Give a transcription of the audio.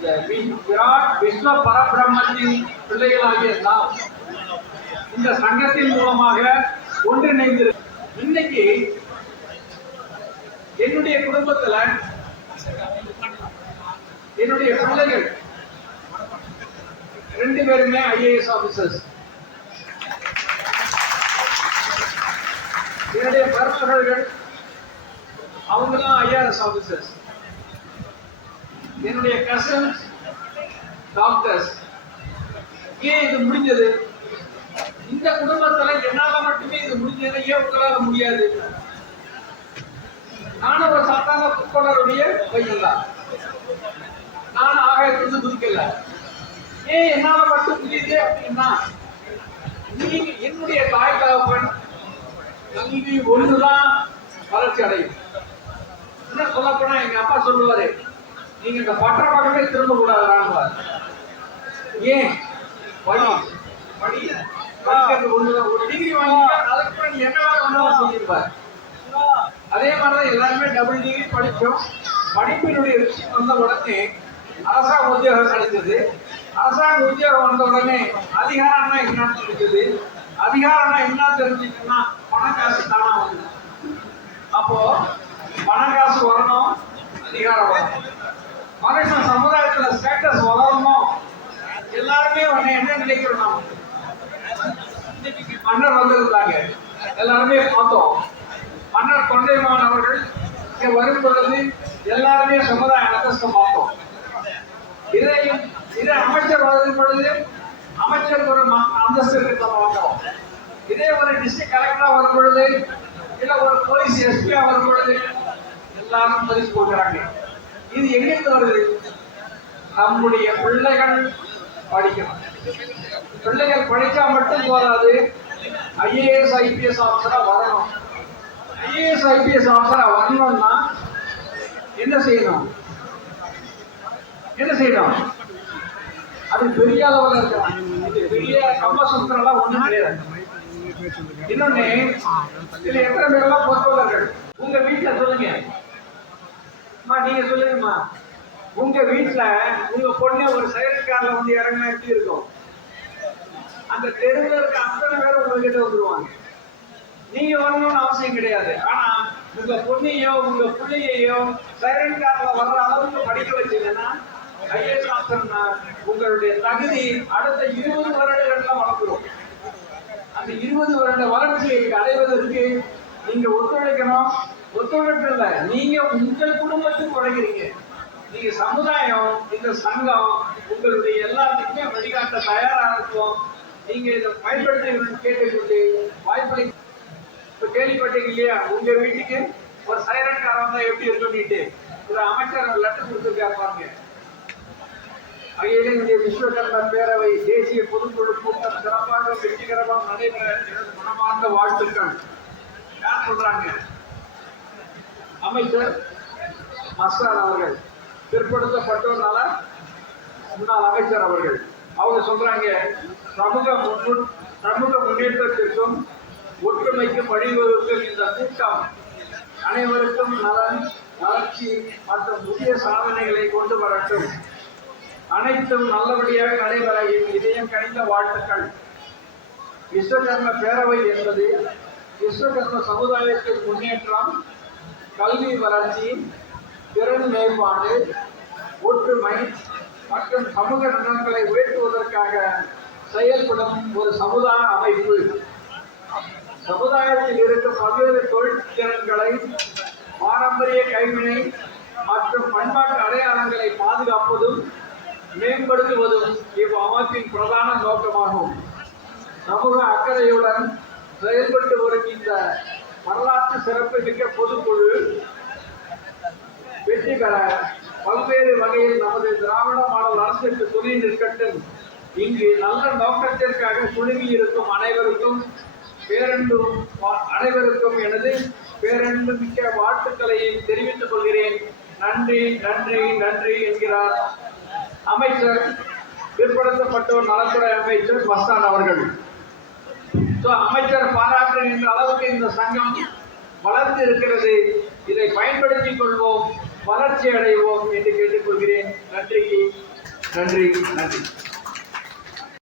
விஸ்வ பரபிரம்மத்தின் பிள்ளைகளாகிய நாம் இந்த சங்கத்தின் மூலமாக ஒன்றிணைந்து இன்னைக்கு என்னுடைய குடும்பத்துல என்னுடைய பிள்ளைகள் ரெண்டு பேருமே ஐஏஎஸ் ஆபீசர்ஸ் என்னுடைய மருமகள்கள் அவங்களும் ஐஆர்எஸ் ஆபீசர்ஸ் என்னுடைய கசன்ஸ் டாக்டர்ஸ் ஏன் இது முடிஞ்சது? இந்த குடும்பத்துல என்னால மட்டுமே இது முடிஞ்சது. ஏன் உங்களால முடியாது? நானும் ஒரு சாதாரண புட்கொள்ளருடைய பையன் தான். நானும் ஆகாயத்திலிருந்து குதிக்கல. ஏன் என்னால மட்டும் முடியுது அப்படின்னா நீங்க என்னுடைய தாய் தகப்பன் கல்வி ஒண்ணுதான் வளர்ச்சி அடையும். என்ன சொல்லப்போனா எங்க அப்பா சொல்லுவாரு நீங்க இந்த பற்ற பக்கமே திரும்ப கூடாதுறாங்க ஏன் படி படி ஒரு டிகிரி அதுக்கப்புறம் நீங்க என்ன வேலை வேணாலும் சொல்லியிருப்பார் அதே மாதிரிதான் எல்லாருமே டபுள் டிகிரி படிச்சோம். படிப்பினுடைய ருச்சி வந்த உடனே அரசாங்க உத்தியோகம் கிடைச்சது. அரசாங்க உத்தியோகம் வந்த உடனே அதிகாரம்னா என்னன்னு தெரிஞ்சது. அதிகாரம்னா என்ன தெரிஞ்சுக்கன்னா பணம் காசு தானா வந்து அப்போ பணம் காசு வரணும் அதிகாரம் வரணும். மனுஷன் சமுதாயத்துல ஸ்டேட்டஸ் வளரணும்? எல்லாருமே உடனே என்ன நினைக்கிறோம் நாம? மன்னர் வந்திருந்தாங்க எல்லாருமே பார்த்தோம். மன்னர் தொண்டைமான் அவர்கள் இங்க வரும் பொழுது எல்லாருமே சமுதாய அந்தஸ்து பார்த்தோம். இதையும் இதே அமைச்சர் வரும் பொழுது அமைச்சர் ஒரு அந்தஸ்து அந்தஸ்துக்கு நம்ம இதே ஒரு டிஸ்ட்ரிக்ட் கலெக்டரா வரும் பொழுது இல்ல ஒரு போலீஸ் எஸ்பியா வரும் பொழுது எல்லாரும் பதிவு போடுறாங்க இது எங்கிருந்து வருது நம்முடைய பிள்ளைகள் படிக்கணும் பிள்ளைகள் படிச்சா மட்டும் போதாது. ஐஏஎஸ் ஐபிஎஸ் ஆஃபீஸராக வரணும். ஐஏஎஸ் ஐபிஎஸ் ஆஃபீஸராக வரணும்னா என்ன செய்யணும்? என்ன செய்யணும்? அது பெரிய அளவில் இருக்கலாம் இது பெரிய கம்ப ஒன்றும் ஒண்ணும் கிடையாது. இன்னொன்னு இதுல எத்தனை பேர்லாம் பொறுப்பாளர்கள் உங்க வீட்டுல சொல்லுங்க. அம்மா நீங்க சொல்லுங்கம்மா. உங்க வீட்டுல உங்க பொண்ணு ஒரு சைரன் கார்ல வந்து இறங்கினா எப்படி இருக்கும். அந்த தெருவில் இருக்க அத்தனை பேரும் உங்ககிட்ட வந்துருவாங்க. நீங்க வரணும்னு அவசியம் கிடையாது. ஆனா உங்க பொண்ணையோ உங்க பிள்ளையையோ சைரன் கார்ல வர்ற அளவுக்கு படிக்க வச்சீங்கன்னா ஐஎஸ் ஆஃபர்னா உங்களுடைய தகுதி அடுத்த இருபது வருடங்கள்ல வளர்ந்துரும். அந்த இருபது வருட வளர்ச்சியை அடைவதற்கு நீங்க ஒத்துழைக்கணும். ஒத்துழைப்பு இல்லை நீங்க உங்கள் குடும்பத்துக்கு உழைக்கிறீங்க. நீங்க சமுதாயம் இந்த சங்கம் உங்களுடைய எல்லாத்துக்குமே வழிகாட்ட தயாரா இருக்கும். நீங்க இதை பயன்படுத்துகிறீங்கன்னு கேட்டுக்கொண்டு வாய்ப்பளி இப்ப கேள்விப்பட்டீங்க இல்லையா? உங்க வீட்டுக்கு ஒரு சைரன் காரம் வந்தா எப்படி இருக்கும்னுட்டு ஒரு அமைச்சர் லெட்டர் கொடுத்துருக்காரு பாருங்க. அகில விஸ்வகர்ம பேரவை தேசிய பொதுக்குழு கூட்டம் சிறப்பாக வெற்றிகரமாக நடைபெற குணமார்ந்த மனமார்ந்த வாழ்த்துக்கள். யார் சொல்றாங்க? அமைச்சர் மஸ்தான் அவர்கள். பிற்படுத்தப்பட்டோர் நல முன்னாள் அமைச்சர் அவர்கள். அவங்க சொல்றாங்க சமூக முன்னு சமூக முன்னேற்றத்திற்கும் ஒற்றுமைக்கும் வழிவகுக்கும் இந்த கூட்டம் அனைவருக்கும் நலன் வளர்ச்சி மற்றும் புதிய சாதனைகளை கொண்டு வரட்டும். அனைத்தும் நல்லபடியாக நடைபெற என் இதயம் கணிந்த வாழ்த்துக்கள். விஸ்வகர்ம பேரவை என்பது விஸ்வகர்ம சமுதாயத்தின் முன்னேற்றம் கல்வி வளர்ச்சி திறன் மேம்பாடு ஒற்றுமை மற்றும் சமூக நலன்களை உயர்த்துவதற்காக செயல்படும் ஒரு சமுதாய அமைப்பு. சமுதாயத்தில் இருக்கும் பல்வேறு தொழில் திறன்களை பாரம்பரிய கைவினை மற்றும் பண்பாட்டு அடையாளங்களை பாதுகாப்பதும் மேம்படுத்துவதும் இவ் அமைப்பின் பிரதான நோக்கமாகும். சமூக அக்கறையுடன் செயல்பட்டு வரும் இந்த வரலாற்று சிறப்பு மிக்க பொதுக்குழு வெற்றி பெற பல்வேறு வகையில் நமது திராவிட மாடல் அரசுக்கு துணை நிற்கட்டும். இங்கு நல்ல நோக்கத்திற்காக குழுமி இருக்கும் அனைவருக்கும் பேரன்பும் அனைவருக்கும் எனது பேரன்பு மிக்க வாழ்த்துக்களை தெரிவித்துக் கொள்கிறேன். நன்றி நன்றி நன்றி என்கிறார் அமைச்சர் பிற்படுத்தப்பட்டோர் நலத்துறை அமைச்சர் மஸ்தான் அவர்கள். So, அமைச்சர் பாராட்டுகின்ற அளவுக்கு இந்த சங்கம் வளர்ந்து இருக்கிறது. இதை பயன்படுத்திக் கொள்வோம் வளர்ச்சி அடைவோம் என்று கேட்டுக்கொள்கிறேன். நன்றிக்கு நன்றி நன்றி.